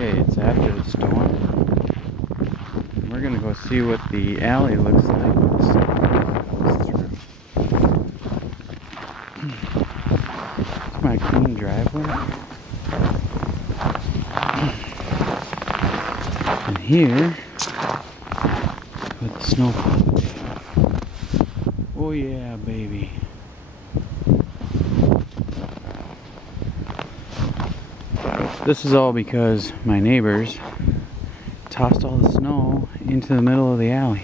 Okay, it's after the storm. We're gonna go see what the alley looks like when the storm goes through. It's my clean driveway. And here, with the snowplow. Oh yeah, baby. This is all because my neighbors tossed all the snow into the middle of the alley.